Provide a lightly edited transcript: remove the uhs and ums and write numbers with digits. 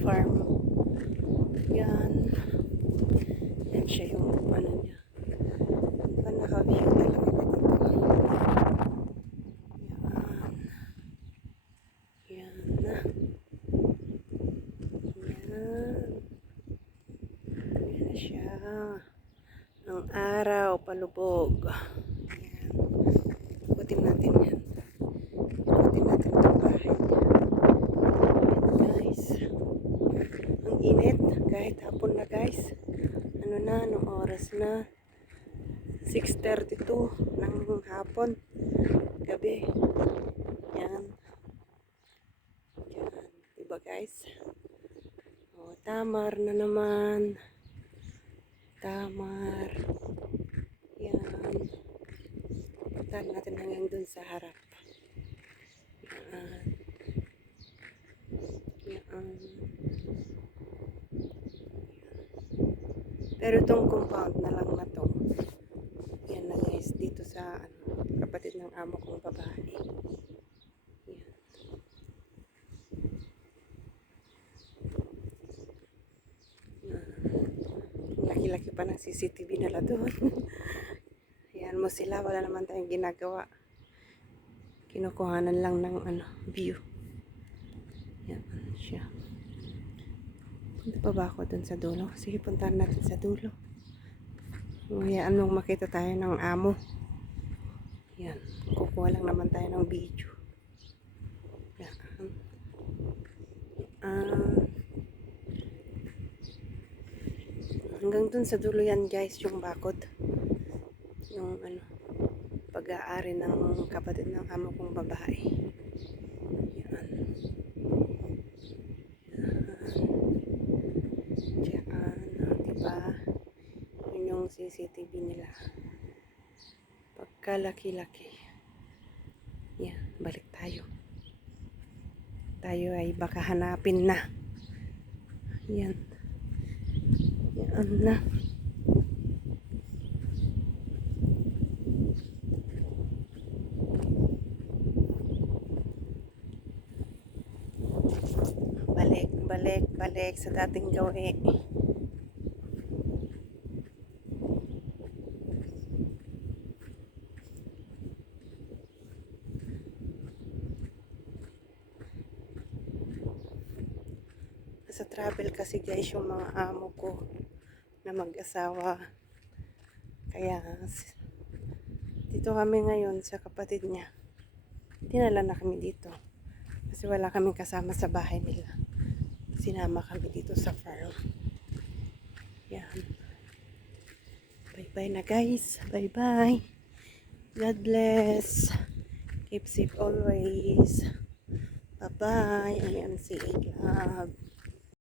farm. Yan. Yan siya yung ano niya. Naka-view talaga dito. Yan. Yan. Yan. Yan siya. Ang araw, palubog. Yan. Ikutin natin yan. Ikutin natin itong bahay niya. Yan guys. Ang init. Kahit hapon na guys. Ano na, anong oras na? 6:32 ng hapon. Gabi. Yan. Yan. Diba guys? O, tamar na naman. Tamar. Yan. Puntahan natin hanggang dun sa harap. Yan. Yan. Pero itong compound na lang na to. Yan na guys. Dito sa kapatid ng amo kong babae. Yan. Laki-laki pa ng CCTV nila doon. Yan mo sila, wala naman tayong ginagawa. Kinukuhanan lang ng view. Yan siya. Punta pa ba ako dun sa dulo? Sige, puntahan natin sa dulo. Hayaan mong makita tayo ng amo. Yan. Kukuha lang naman tayo ng video. Yan. Hanggang dun sa dulo yan guys, yung bakod. Yung pag-aari ng kapatid ng amo kong babae. Yan. Diyan. Diba? Yun yung CCTV nila. Pagkalaki-laki. Yan. Balik tayo. Tayo ay baka hanapin na. Yan. Yan na. Balik sa dating gawi. Sa travel kasi guys yung mga amo ko na mag-asawa. Kaya dito kami ngayon sa kapatid niya. Dinala na kami dito. Kasi wala kaming kasama sa bahay nila. Sinama kami dito sa farm. Yan. Bye-bye na guys. Bye-bye. God bless. Keep safe always. Bye-bye. Ayan si Love.